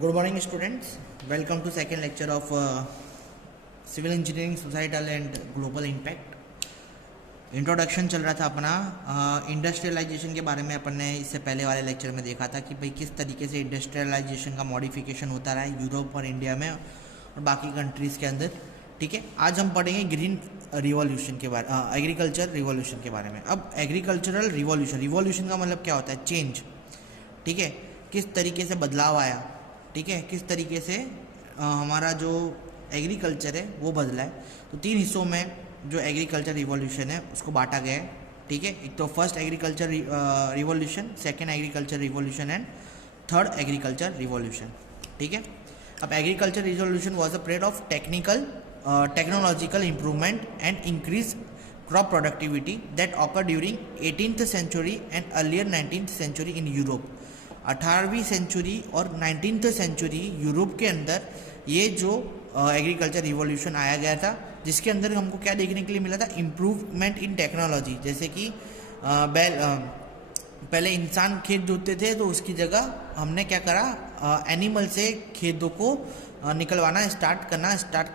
Good morning students, welcome to second lecture of civil engineering societal and global impact. Introduction चल रहा था अपना industrialisation के बारे में। अपन ने इससे पहले वाले लेक्चर में देखा था कि भाई किस तरीके से इंडस्ट्रियलाइजेशन का मॉडिफिकेशन होता रहा है यूरोप और इंडिया में और बाकी कंट्रीज़ के अंदर। ठीक है, आज हम पढ़ेंगे ग्रीन रिवॉल्यूशन के बारे एग्रीकल्चर रिवॉल्यूशन के बारे में। अब एग्रीकल्चरल रिवॉल्यूशन का मतलब क्या होता है? चेंज। ठीक है, किस तरीके से बदलाव आया, ठीक है, किस तरीके से हमारा जो एग्रीकल्चर है वो बदला है। तो तीन हिस्सों में जो एग्रीकल्चर रिवॉल्यूशन है उसको बांटा गया है। ठीक है, एक तो first agriculture revolution, second agriculture revolution and third agriculture revolution. ठीक है, अब agriculture revolution was a period of technological improvement and increase crop productivity that occurred during 18th century and earlier 19th century in Europe। 18वीं century और 19th century Europe के अंदर ये जो agriculture revolution आया गया था, जिसके अंदर हमको क्या देखने के लिए मिला था? Improvement in technology. जैसे कि पहले इंसान खेत जोतते थे तो उसकी जगह हमने क्या करा, एनिमल से खेतों को निकलवाना स्टार्ट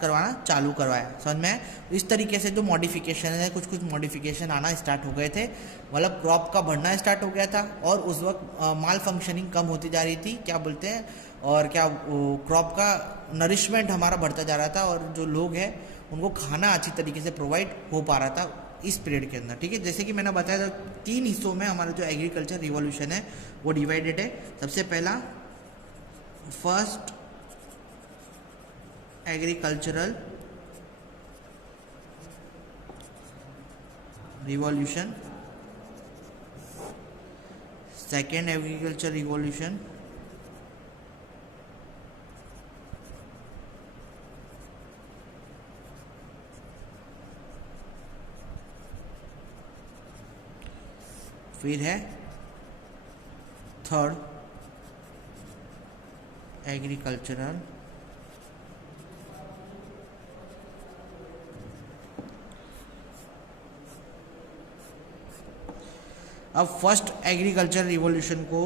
करवाना चालू करवाया। समझ में? इस तरीके से जो मॉडिफिकेशन है, कुछ मॉडिफिकेशन आना स्टार्ट हो गए थे, मतलब क्रॉप का बढ़ना स्टार्ट हो गया था और उस वक्त माल फंक्शनिंग कम होती जा रही थी, क्या बोलते हैं, और क्या क्रॉप का नरिशमेंट हमारा बढ़ता जा रहा था और जो लोग हैं उनको खाना अच्छी तरीके से प्रोवाइड हो पा रहा था इस पीरियड के अंदर। ठीक है, जैसे कि मैंने बताया था, तीन हिस्सों में हमारा जो एग्रीकल्चर रिवॉल्यूशन है वो डिवाइडेड है। सबसे पहला first agricultural revolution, second agriculture revolution, फिर है थर्ड एग्रीकल्चरल अब फर्स्ट एग्रीकल्चर रिवॉल्यूशन को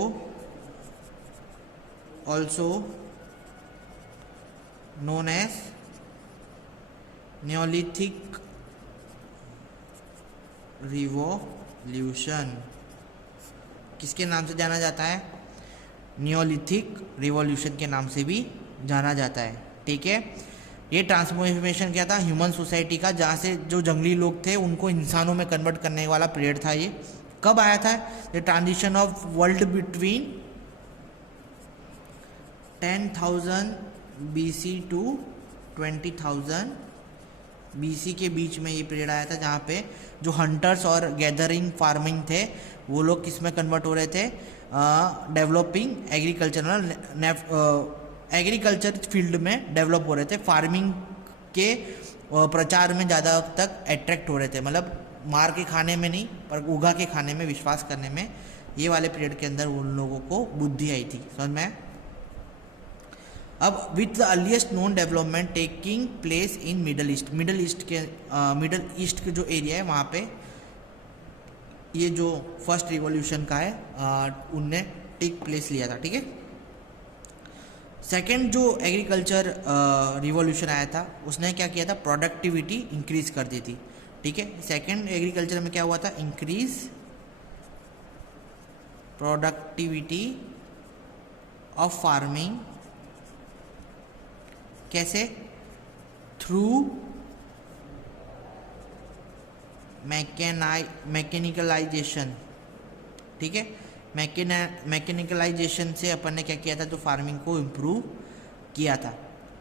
also known as neolithic revolution किसके नाम से जाना जाता है? नियोलिथिक रिवॉल्यूशन के नाम से भी जाना जाता है। ठीक है, ये ट्रांसफॉर्मेशन क्या था? ह्यूमन सोसाइटी का, जहाँ से जो जंगली लोग थे उनको इंसानों में कन्वर्ट करने वाला पीरियड था। ये कब आया था? The transition of world between 10,000 BC to 20,000 BC के बीच में ये पीरियड आया था, जहाँ पे जो हंटर्स और गैदरिंग फार्मिंग थे वो लोग किस में कन्वर्ट हो रहे थे? डेवलपिंग एग्रीकल्चर फील्ड में डेवलप हो रहे थे, फार्मिंग के प्रचार में ज़्यादा तक अट्रैक्ट हो रहे थे। मतलब मार के खाने में नहीं, पर उगा के खाने में विश्वास करने में ये वाले पीरियड के अंदर उन लोगों को बुद्धि आई थी। समझ में? अब with the earliest known development taking place in middle east के जो एरिया है वहाँ पे ये जो फर्स्ट रिवॉल्यूशन का है उनने टेक प्लेस लिया था। ठीक है, सेकेंड जो एग्रीकल्चर रिवॉल्यूशन आया था उसने क्या किया था? प्रोडक्टिविटी इंक्रीज कर दी थी। ठीक है, सेकेंड एग्रीकल्चर में क्या हुआ था? Increase productivity of farming. कैसे? थ्रू मैकेनिकलाइजेशन। ठीक है, मैकेनिकलाइजेशन से अपन ने क्या किया था? तो फार्मिंग को इम्प्रूव किया था।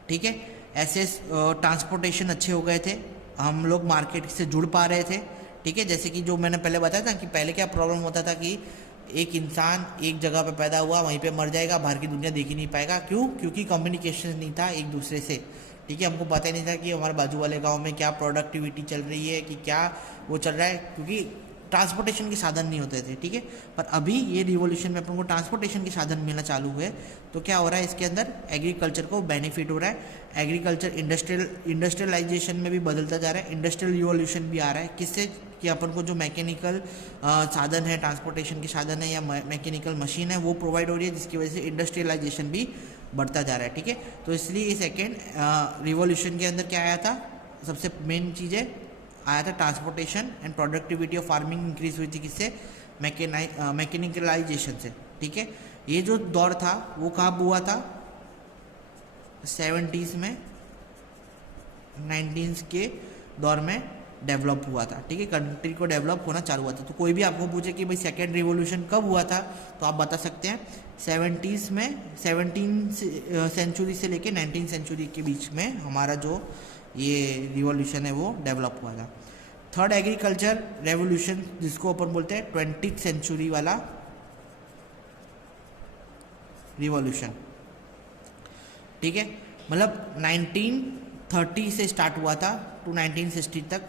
ठीक है, ऐसे ट्रांसपोर्टेशन अच्छे हो गए थे, हम लोग मार्केट से जुड़ पा रहे थे। ठीक है, जैसे कि जो मैंने पहले बताया था कि पहले क्या प्रॉब्लम होता था कि एक इंसान एक जगह पे पैदा हुआ, वहीं पे मर जाएगा, बाहर की दुनिया देख ही नहीं पाएगा। क्यों? क्योंकि कम्युनिकेशन नहीं था एक दूसरे से। ठीक है, हमको पता ही नहीं था कि हमारे बाजू वाले गांव में क्या प्रोडक्टिविटी चल रही है, कि क्या वो चल रहा है, क्योंकि ट्रांसपोर्टेशन के साधन नहीं होते थे। ठीक है, पर अभी ये रिवॉल्यूशन में अपन को ट्रांसपोर्टेशन के साधन मिलना चालू हुए, तो क्या हो रहा है? इसके अंदर एग्रीकल्चर को बेनिफिट हो रहा है। एग्रीकल्चर इंडस्ट्रियलाइजेशन में भी बदलता जा रहा है, इंडस्ट्रियल रिवॉल्यूशन भी आ रहा है। किससे? कि अपन को जो मैकेनिकल साधन है, ट्रांसपोर्टेशन के साधन है या मैकेनिकल मशीन है, वो प्रोवाइड हो रही है, जिसकी वजह से इंडस्ट्रियलाइजेशन भी बढ़ता जा रहा है, ठीक है। तो इसलिए ये सेकेंड रिवॉल्यूशन के अंदर क्या आया था, सबसे मेन चीज़ें आया था transportation and productivity of farming increase हुई थी किससे, मैकेनिकलाइजेशन से, ठीक है। ये जो दौर था वो कब हुआ था, 70s में, 19s के दौर में डेवलप हुआ था, ठीक है। कंट्री को डेवलप होना चालू हुआ था। तो कोई भी आपको पूछे कि भाई सेकेंड रिवॉल्यूशन कब हुआ था, तो आप बता सकते हैं 70s में, 17 सेंचुरी से लेके 19 सेंचुरी के बीच में हमारा जो ये रिवॉल्यूशन है वो डेवलप हुआ था। थर्ड एग्रीकल्चर रेवोल्यूशन जिसको अपन बोलते हैं 20th सेंचुरी वाला रिवॉल्यूशन, ठीक है। मतलब 1930 से स्टार्ट हुआ था टू 1960 तक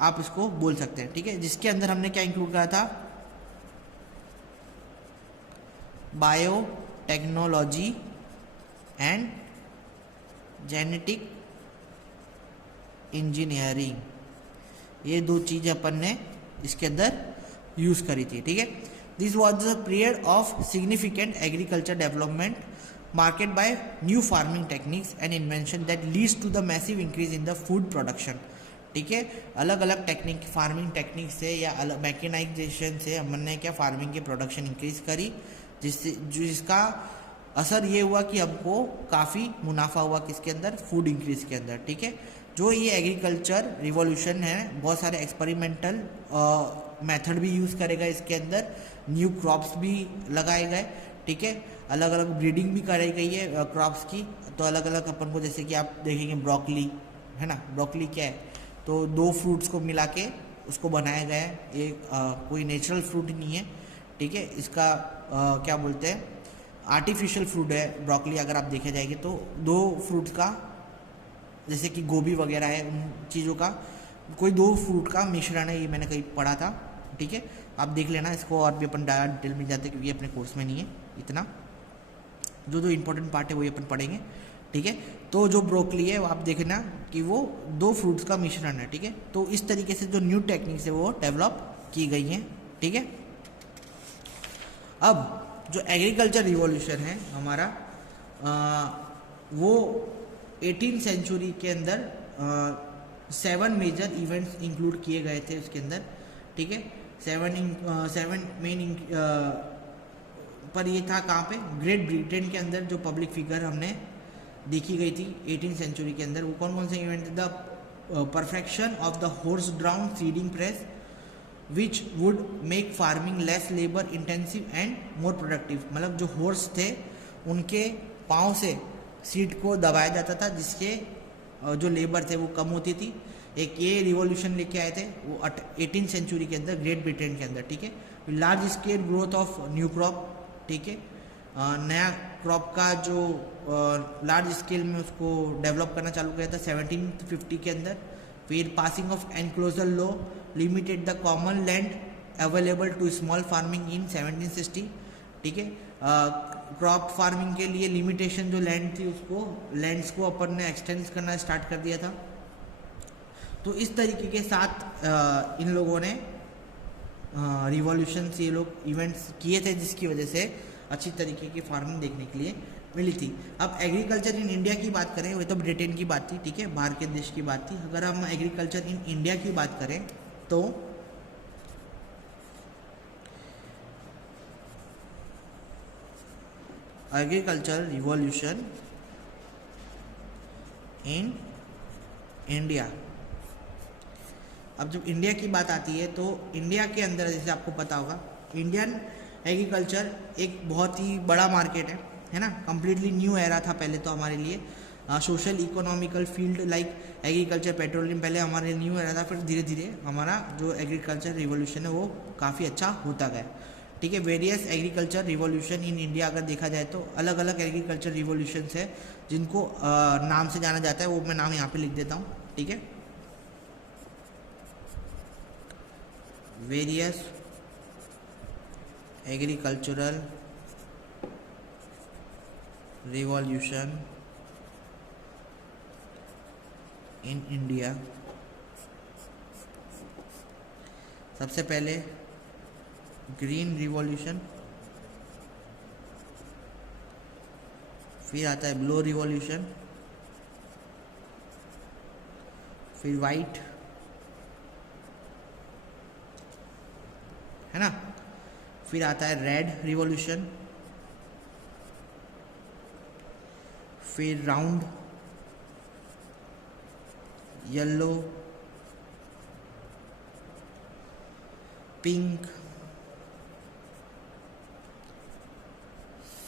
आप इसको बोल सकते हैं, ठीक है। जिसके अंदर हमने क्या इंक्लूड करा था, bio technology and genetic engineering, ये दो चीज़ें अपन ने इसके अंदर यूज़ करी थी, ठीक है। This was the period of significant agriculture development market by new farming techniques and invention that leads to the massive increase in the food production, ठीक है। अलग अलग टेक्निक, फार्मिंग टेक्निक से या अलग मैकेनाइजेशन से हमने क्या फार्मिंग की प्रोडक्शन इंक्रीज करी, जिसका असर ये हुआ कि हमको काफ़ी मुनाफा हुआ किसके अंदर, फूड इंक्रीज के अंदर, ठीक है। जो ये एग्रीकल्चर रिवॉल्यूशन है बहुत सारे एक्सपेरिमेंटल मेथड भी यूज़ करेगा इसके अंदर, न्यू क्रॉप्स भी लगाए गए, ठीक है। अलग अलग ब्रीडिंग भी कराई गई है क्रॉप्स की। तो अलग अलग अपन को जैसे कि आप देखेंगे ब्रोकली है ना, ब्रोकली क्या है, तो दो फ्रूट्स को मिला के उसको बनाया गया है, ये कोई नेचुरल फ्रूट नहीं है, ठीक है। इसका क्या बोलते हैं, आर्टिफिशियल फ्रूट है ब्रोकली। अगर आप देखे जाएंगे तो दो फ्रूट्स का, जैसे कि गोभी वगैरह है, उन चीज़ों का कोई दो फ्रूट का मिश्रण है, ये मैंने कहीं पढ़ा था, ठीक है। आप देख लेना इसको, और भी अपन डिटेल में जाते हैं क्योंकि अपने कोर्स में नहीं है इतना, जो इम्पोर्टेंट पार्ट है वही अपन पढ़ेंगे, ठीक है। तो जो ब्रोकली है वो आप देखना कि वो दो फ्रूट्स का मिश्रण है, ठीक है। तो इस तरीके से जो न्यू टेक्निक्स है वो डेवलप की गई हैं, ठीक है। अब जो एग्रीकल्चर रिवॉल्यूशन है हमारा वो 18th सेंचुरी के अंदर 7 मेजर इवेंट्स इंक्लूड किए गए थे उसके अंदर, ठीक है। 7 मेन पर ये था कहाँ पे, ग्रेट ब्रिटेन के अंदर जो पब्लिक फिगर हमने देखी गई थी 18th सेंचुरी के अंदर। वो कौन कौन से event, the perfection of the horse drown seeding press which would make farming less labour intensive and more productive. मतलब जो हॉर्स थे उनके पाँव से सीड को दबाया जाता था, जिसके जो लेबर थे वो कम होती थी। एक ये रिवॉल्यूशन लेके आए थे वो 18th सेंचुरी के अंदर ग्रेट ब्रिटेन के अंदर, ठीक है। Large scale growth of new crop, ठीक है। नया क्रॉप का जो लार्ज स्केल में उसको डेवलप करना चालू किया था 1750 के अंदर। फिर passing of enclosure law limited the common land available to small farming in 1760, ठीक है। क्रॉप फार्मिंग के लिए लिमिटेशन जो लैंड थी उसको, लैंड्स को अपन ने एक्सटेंड करना स्टार्ट कर दिया था। तो इस तरीके के साथ इन लोगों ने रिवॉल्यूशन ये लोग इवेंट्स किए थे, जिसकी वजह से अच्छी तरीके की फार्मिंग देखने के लिए मिली थी। अब एग्रीकल्चर इन इंडिया की बात करें, वो तो ब्रिटेन की बात थी, ठीक है, बाहर के देश की बात थी। अगर हम एग्रीकल्चर इन इंडिया की बात करें तो एग्रीकल्चर रिवॉल्यूशन इन इंडिया, अब जब इंडिया की बात आती है तो इंडिया के अंदर जैसे आपको पता होगा इंडियन एग्रीकल्चर एक बहुत ही बड़ा मार्केट है ना, कम्प्लीटली न्यू एरा था पहले तो हमारे लिए। Social economical field like agriculture, petroleum पहले हमारे लिए न्यू एरा था, फिर धीरे धीरे हमारा जो एग्रीकल्चर रिवॉल्यूशन है वो काफ़ी अच्छा होता गया, ठीक है। Various agriculture revolution in India अगर देखा जाए तो अलग अलग एग्रीकल्चर रिवॉल्यूशंस है जिनको नाम से जाना जाता है, वो मैं नाम यहाँ पे लिख देता हूँ, ठीक है। Various agricultural revolution in India. सबसे पहले ग्रीन रिवॉल्यूशन फिर आता है ब्लू रिवॉल्यूशन, फिर वाइट, है ना, फिर आता है रेड रिवॉल्यूशन, फिर round, yellow, pink,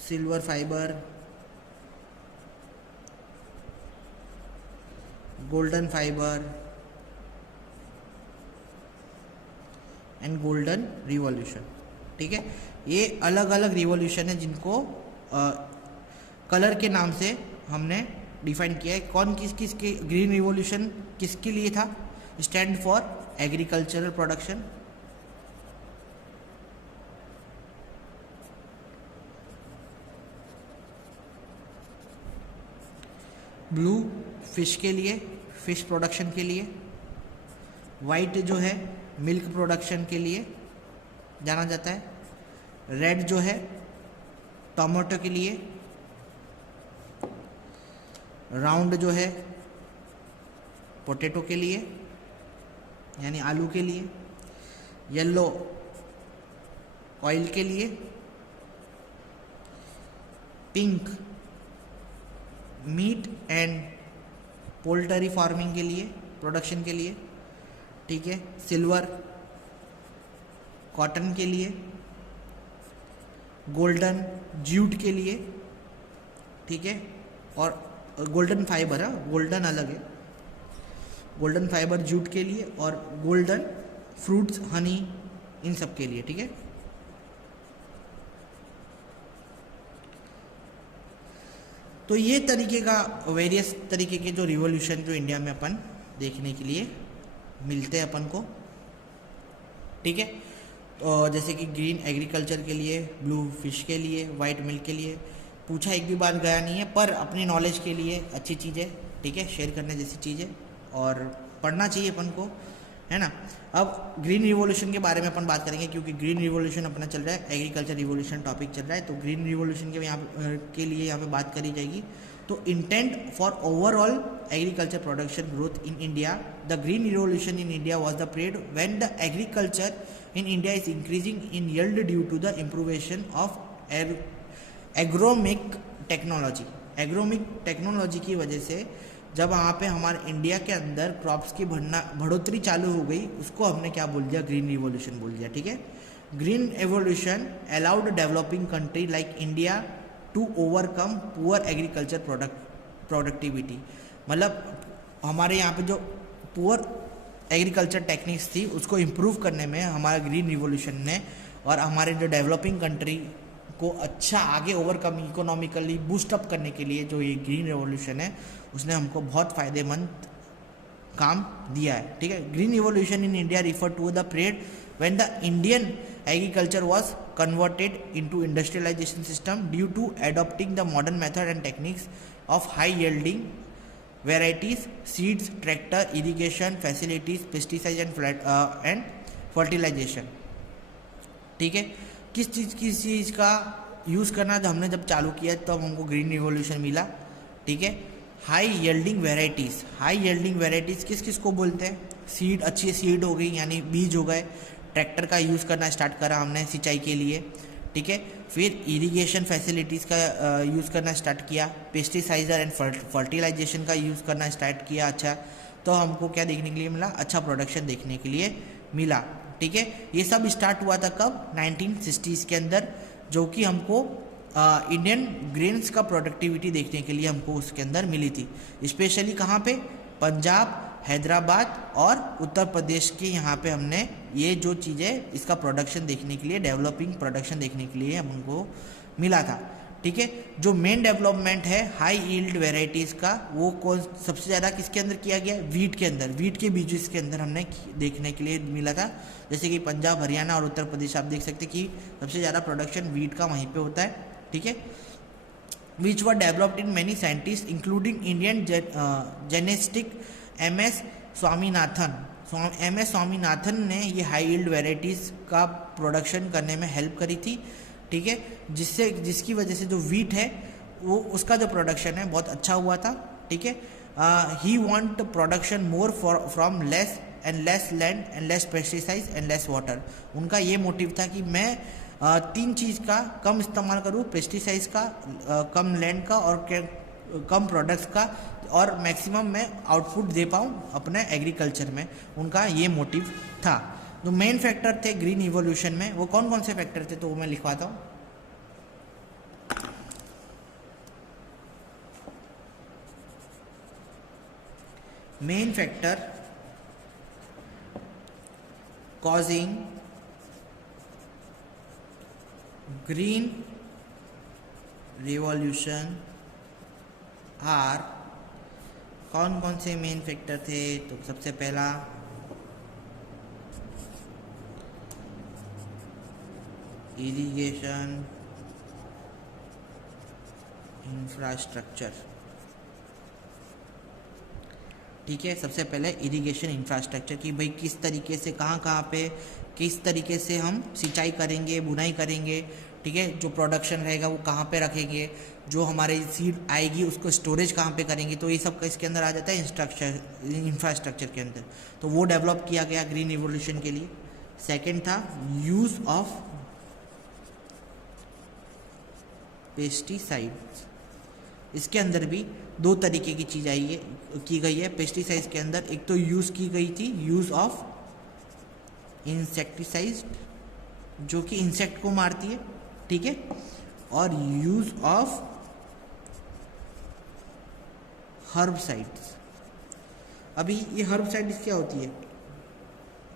silver fibre, golden fibre and golden revolution. ठीक है, ये अलग अलग रिवॉल्यूशन है जिनको कलर के नाम से हमने डिफाइन किया है। कौन किस किस के, ग्रीन रिवॉल्यूशन किसके लिए था? Stand for agricultural production, blue fish के लिए, फिश प्रोडक्शन के लिए, वाइट जो है मिल्क प्रोडक्शन के लिए जाना जाता है, रेड जो है टमाटो के लिए, राउंड जो है पोटैटो के लिए यानी आलू के लिए, येलो ऑयल के लिए, pink meat and poultry farming के लिए, प्रोडक्शन के लिए, ठीक है, सिल्वर कॉटन के लिए, गोल्डन जूट के लिए, ठीक है, और गोल्डन फाइबर है, गोल्डन अलग है, गोल्डन फाइबर जूट के लिए, और गोल्डन फ्रूट्स हनी इन सब के लिए। ठीक है, तो ये तरीके का वेरियस तरीके के जो रिवॉल्यूशन जो इंडिया में अपन देखने के लिए मिलते हैं अपन को। ठीक है, तो जैसे कि ग्रीन एग्रीकल्चर के लिए, ब्लू फिश के लिए, वाइट मिल्क के लिए पूछा एक भी बार गया नहीं है, पर अपनी नॉलेज के लिए अच्छी चीज़ है। ठीक है, शेयर करने जैसी चीज़ है और पढ़ना चाहिए अपन को, है ना। अब ग्रीन रिवॉल्यूशन के बारे में अपन बात करेंगे क्योंकि ग्रीन रिवॉल्यूशन अपना चल रहा है, एग्रीकल्चर रिवॉल्यूशन टॉपिक चल रहा है, तो ग्रीन रिवॉल्यूशन के लिए यहाँ पे बात करी जाएगी। तो intent for overall agriculture production growth in India, the green revolution in India was the period when the agriculture in India is increasing in yield due to the improvation of agronomic technology. Agronomic technology की वजह से जब वहाँ पे हमारे India के अंदर crops की बढ़ोतरी चालू हो गई, उसको हमने क्या बोल दिया? ग्रीन रिवॉल्यूशन बोल दिया। ठीक है, green evolution allowed developing country like India to overcome poor agriculture productivity. मतलब हमारे यहाँ पे जो पुअर एग्रीकल्चर टेक्निक्स थी उसको इम्प्रूव करने में हमारा ग्रीन रिवॉल्यूशन ने और हमारे जो डेवलपिंग कंट्री को अच्छा आगे ओवरकम इकोनॉमिकली बूस्टअप करने के लिए जो ये ग्रीन रेवोल्यूशन है उसने हमको बहुत फ़ायदेमंद काम दिया है। ठीक है, green revolution in India refer to the period when the Indian agriculture was converted into industrialization system due to adopting the modern method and techniques of high yielding varieties, seeds, tractor, irrigation facilities, pesticide and fertilization. ठीक है, किस चीज़ का use करना जब हमने चालू किया तब हमको ग्रीन रिवॉल्यूशन मिला। ठीक है, high yielding varieties, high yielding varieties किस किस को बोलते हैं? सीड, अच्छी सीड हो गई यानी बीज हो गए, ट्रैक्टर का यूज़ करना स्टार्ट करा हमने सिंचाई के लिए। ठीक है, फिर इरिगेशन फैसिलिटीज़ का यूज़ करना स्टार्ट किया, पेस्टिसाइडर एंड फर्टिलाइजेशन का यूज़ करना स्टार्ट किया। अच्छा, तो हमको क्या देखने के लिए मिला? अच्छा प्रोडक्शन देखने के लिए मिला। ठीक है, ये सब स्टार्ट हुआ था कब? 1960s के अंदर, जो कि हमको इंडियन ग्रेन्स का प्रोडक्टिविटी देखने के लिए हमको उसके अंदर मिली थी। स्पेशली कहाँ पे? पंजाब, हैदराबाद और उत्तर प्रदेश के यहाँ पे हमने ये जो चीज़ें इसका प्रोडक्शन देखने के लिए, डेवलपिंग प्रोडक्शन देखने के लिए हमको मिला था। ठीक है, जो मेन डेवलपमेंट है हाई यील्ड वेराइटीज़ का, वो कौन सबसे ज़्यादा किसके अंदर किया गया? वीट के अंदर, वीट के बीजेस के अंदर हमने देखने के लिए मिला था। जैसे कि पंजाब, हरियाणा और उत्तर प्रदेश आप देख सकते कि सबसे ज़्यादा प्रोडक्शन वीट का वहीं पे होता है। ठीक है, which were developed in many scientist including Indian genetic MS Swaminathan ने ये हाई यील्ड वेराइटीज़ का प्रोडक्शन करने में हेल्प करी थी। ठीक है, जिसकी वजह से जो वीट है वो उसका जो प्रोडक्शन है बहुत अच्छा हुआ था, ठीक है। He want production more from less land and less pesticides and less water. उनका ये मोटिव था कि मैं तीन चीज़ का कम इस्तेमाल करूँ, पेस्टिसाइड्स का, कम लैंड का और कम प्रोडक्ट्स का, और मैक्सिमम मैं आउटपुट दे पाऊँ अपने एग्रीकल्चर में। उनका ये मोटिव था। जो मेन फैक्टर थे ग्रीन इवोल्यूशन में, वो कौन कौन से फैक्टर थे, तो वो मैं लिखवाता हूँ। Main factor causing green revolution are, कौन कौन से मेन फैक्टर थे, तो सबसे पहला इरिगेशन इंफ्रास्ट्रक्चर, ठीक है। सबसे पहले इरिगेशन इंफ्रास्ट्रक्चर की भाई किस तरीके से कहाँ पे किस तरीके से हम सिंचाई करेंगे, बुनाई करेंगे, ठीक है। जो प्रोडक्शन रहेगा वो कहाँ पे रखेंगे, जो हमारे सीड आएगी उसको स्टोरेज कहाँ पे करेंगे, तो ये सब इसके अंदर आ जाता है इंफ्रास्ट्रक्चर के अंदर। तो वो डेवलप किया गया ग्रीन रिवोल्यूशन के लिए। सेकेंड था यूज़ ऑफ पेस्टिसाइड्स। इसके अंदर भी दो तरीके की चीज़ की गई है पेस्टिसाइड्स के अंदर। एक तो यूज़ की गई थी यूज़ ऑफ इंसेक्टिसाइड, जो कि इंसेक्ट को मारती है, ठीक है, और यूज़ ऑफ हर्बसाइड्स। अभी ये हर्बसाइड्स क्या होती है,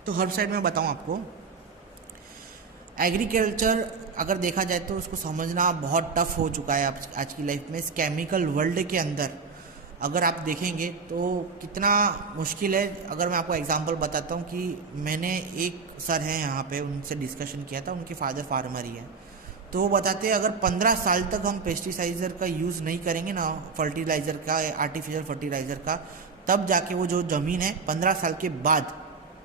तो हर्बसाइड मैं बताऊं आपको। एग्रीकल्चर अगर देखा जाए तो उसको समझना बहुत टफ हो चुका है आज की लाइफ में। इस केमिकल वर्ल्ड के अंदर अगर आप देखेंगे तो कितना मुश्किल है। अगर मैं आपको एग्जांपल बताता हूँ कि मैंने एक सर हैं यहाँ पे, उनसे डिस्कशन किया था, उनके फादर फार्मर ही है। तो वो बताते हैं अगर 15 साल तक हम पेस्टिसाइडर का यूज़ नहीं करेंगे ना, फर्टिलाइज़र का, आर्टिफिशियल फर्टिलाइज़र का, तब जाके वो जो ज़मीन है 15 साल के बाद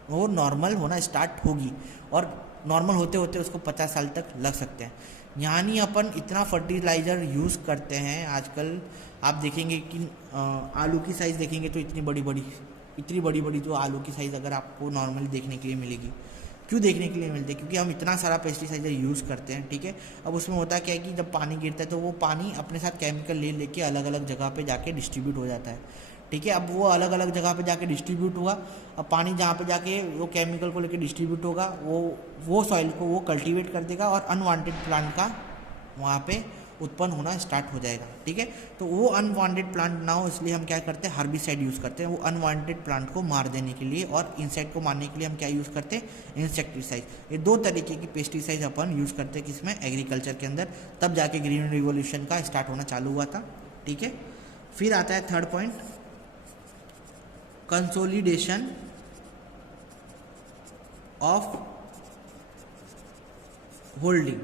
वो नॉर्मल होना स्टार्ट होगी, और नॉर्मल होते होते उसको 50 साल तक लग सकते हैं। यानी अपन इतना फर्टिलाइज़र यूज़ करते हैं आजकल। आप देखेंगे कि आलू की साइज़ देखेंगे तो इतनी बड़ी बड़ी जो आलू की साइज़ अगर आपको नॉर्मली देखने के लिए मिलेगी। क्यों देखने के लिए मिलती है, क्योंकि हम इतना सारा पेस्टिसाइडर यूज़ करते हैं, ठीक है। अब उसमें होता क्या है कि जब पानी गिरता है तो वो पानी अपने साथ केमिकल लेके अलग अलग जगह पे जाके डिस्ट्रीब्यूट हो जाता है, ठीक है। अब वो अलग अलग जगह पे जाके डिस्ट्रीब्यूट हुआ। अब पानी जहाँ पे जाके वो केमिकल को लेके डिस्ट्रीब्यूट होगा, वो सॉइल को वो कल्टीवेट कर देगा और अनवांटेड प्लांट का वहाँ पे उत्पन्न होना स्टार्ट हो जाएगा, ठीक है। तो वो अनवांटेड प्लांट ना हो इसलिए हम क्या करते हैं, हर्बिसाइड यूज़ करते हैं, वो अनवांटेड प्लांट को मार देने के लिए। और इंसेक्ट को मारने के लिए हम क्या यूज़ करते हैं, इंसेक्टिसाइड। ये दो तरीके की पेस्टिसाइड अपन यूज़ करते हैं किसमें, एग्रीकल्चर के अंदर। तब जाके ग्रीन रिवोल्यूशन का स्टार्ट होना चालू हुआ था, ठीक है। फिर आता है third point, consolidation of holding,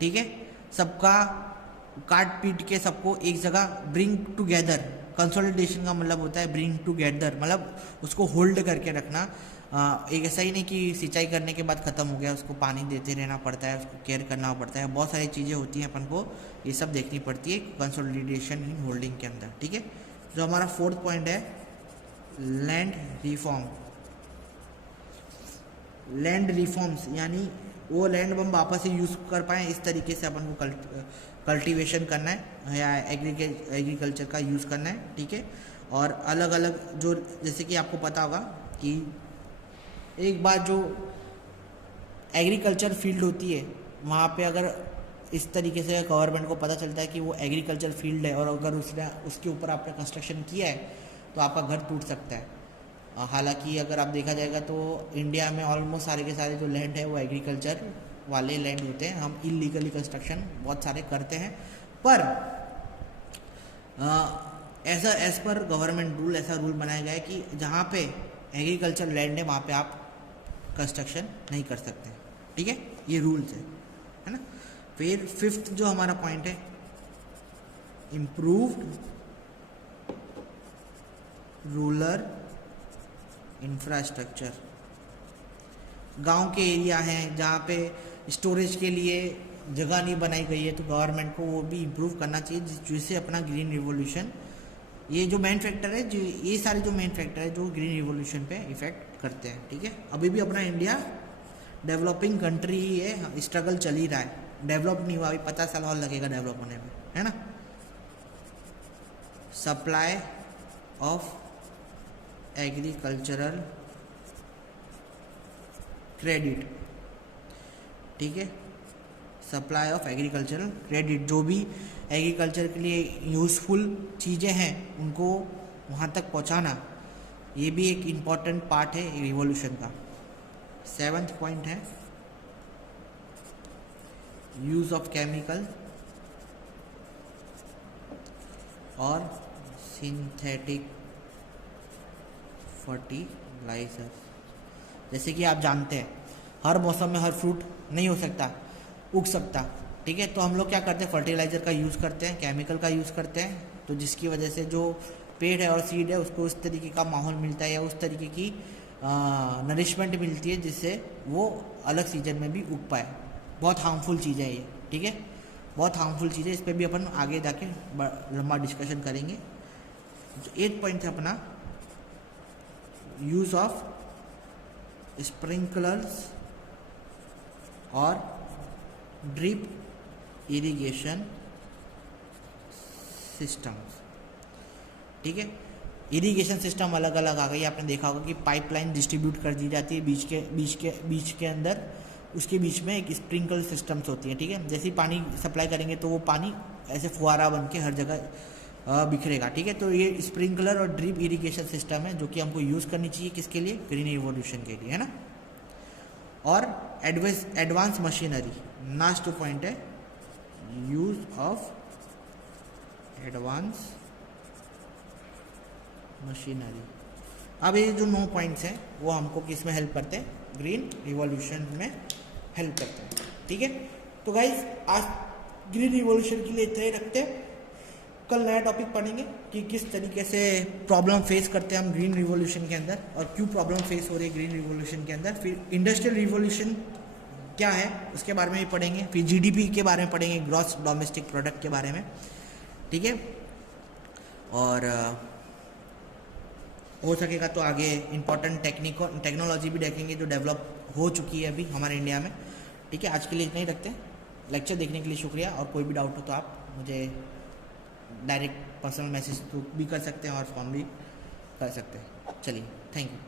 ठीक है। सबका काट पीट के सबको एक जगह ब्रिंग टुगेदर। कंसोलिडेशन का मतलब होता है ब्रिंग टुगेदर, मतलब उसको होल्ड करके रखना। एक ऐसा ही नहीं कि सिंचाई करने के बाद ख़त्म हो गया, उसको पानी देते रहना पड़ता है, उसको केयर करना पड़ता है, बहुत सारी चीज़ें होती हैं अपन को, ये सब देखनी पड़ती है कंसोलिडेशन इन होल्डिंग के अंदर, ठीक है। जो हमारा फोर्थ पॉइंट है लैंड रिफॉर्म। लैंड रिफॉर्म्स यानी वो लैंड हम वापस से यूज़ कर पाएँ, इस तरीके से अपन को कल्टीवेशन करना है या एग्रीकल्चर का यूज़ करना है, ठीक है। और अलग अलग जो, जैसे कि आपको पता होगा कि एक बार जो एग्रीकल्चर फील्ड होती है वहाँ पे अगर इस तरीके से गवर्नमेंट को पता चलता है कि वो एग्रीकल्चर फील्ड है और अगर उसके ऊपर आपने कंस्ट्रक्शन किया है तो आपका घर टूट सकता है। हालांकि अगर आप देखा जाएगा तो इंडिया में ऑलमोस्ट सारे के सारे जो लैंड है वो एग्रीकल्चर वाले लैंड होते हैं। हम इलीगली कंस्ट्रक्शन बहुत सारे करते हैं, पर एज पर गवर्नमेंट रूल ऐसा रूल बनाया गया है कि जहाँ पे एग्रीकल्चर लैंड है वहाँ पे आप कंस्ट्रक्शन नहीं कर सकते, ठीक है। ये रूल्स है ना। फिर फिफ्थ जो हमारा पॉइंट है, इम्प्रूव्ड रूरल इंफ्रास्ट्रक्चर। गांव के एरिया हैं जहाँ पे स्टोरेज के लिए जगह नहीं बनाई गई है, तो गवर्नमेंट को वो भी इम्प्रूव करना चाहिए जिससे अपना ग्रीन रिवॉल्यूशन, ये जो मेन फैक्टर है, जो ये सारे जो मेन फैक्टर है जो ग्रीन रिवॉल्यूशन पे इफेक्ट करते हैं। ठीक है, अभी भी अपना इंडिया डेवलपिंग कंट्री ही है, स्ट्रगल चल ही रहा है, डेवलप नहीं हुआ, अभी 50 साल और लगेगा डेवलप होने में, है ना। सप्लाई ऑफ एग्रीकल्चरल क्रेडिट, ठीक है, सप्लाई ऑफ एग्रीकल्चरल क्रेडिट, जो भी एग्रीकल्चर के लिए यूज़फुल चीज़ें हैं उनको वहाँ तक पहुँचाना, ये भी एक इम्पॉर्टेंट पार्ट है रिवॉल्यूशन का। 7th पॉइंट है यूज़ ऑफ केमिकल और सिंथेटिक फर्टिलाइजर। जैसे कि आप जानते हैं हर मौसम में हर फ्रूट नहीं हो सकता, उग सकता, ठीक है, तो हम लोग क्या करते हैं, फर्टिलाइज़र का यूज़ करते हैं, केमिकल का यूज़ करते हैं, तो जिसकी वजह से जो पेड़ है और सीड है उसको उस तरीके का माहौल मिलता है या उस तरीके की नरिशमेंट मिलती है जिससे वो अलग सीजन में भी उग पाए। बहुत हार्मफुल चीज़ है ये, ठीक है, बहुत हार्मफुल चीज़ है, इस पर भी अपन आगे जाके लंबा डिस्कशन करेंगे। 8th पॉइंट है अपना यूज़ ऑफ स्प्रिंकलर्स और ड्रिप इरिगेशन सिस्टम्स, ठीक है। इरिगेशन सिस्टम अलग अलग आ गई, आपने देखा होगा कि पाइपलाइन डिस्ट्रीब्यूट कर दी जाती है बीच के अंदर, उसके बीच में एक स्प्रिंकल सिस्टम्स होती है, ठीक है। जैसे ही पानी सप्लाई करेंगे तो वो पानी ऐसे फुहारा बन के हर जगह बिखरेगा, ठीक है। तो ये स्प्रिंकलर और ड्रिप इरिगेशन सिस्टम है जो कि हमको यूज़ करनी चाहिए, किसके लिए, ग्रीन रिवॉल्यूशन के लिए, है ना। और एडवांस मशीनरी, लास्ट पॉइंट है यूज ऑफ एडवांस मशीनरी। अब ये जो 9 पॉइंट्स हैं वो हमको किस में हेल्प करते हैं, ग्रीन रिवॉल्यूशन में हेल्प करते हैं, ठीक है। तो गाइज आज ग्रीन रिवॉल्यूशन के लिए इतना ही रखते हैं, कल नया टॉपिक पढ़ेंगे कि किस तरीके से प्रॉब्लम फेस करते हैं हम ग्रीन रिवॉल्यूशन के अंदर और क्यों प्रॉब्लम फेस हो रही है ग्रीन रिवॉल्यूशन के अंदर। फिर इंडस्ट्रियल रिवॉल्यूशन क्या है उसके बारे में भी पढ़ेंगे, फिर जीडीपी के बारे में पढ़ेंगे, ग्रॉस डोमेस्टिक प्रोडक्ट के बारे में, ठीक है। और हो सकेगा तो आगे इम्पोर्टेंट टेक्नोलॉजी भी देखेंगे जो डेवलप हो चुकी है अभी हमारे इंडिया में, ठीक है। आज के लिए इतना ही रखते हैं, लेक्चर देखने के लिए शुक्रिया, और कोई भी डाउट हो तो आप मुझे डायरेक्ट पर्सनल मैसेज भी कर सकते हैं और फोन भी कर सकते हैं। चलिए, थैंक यू।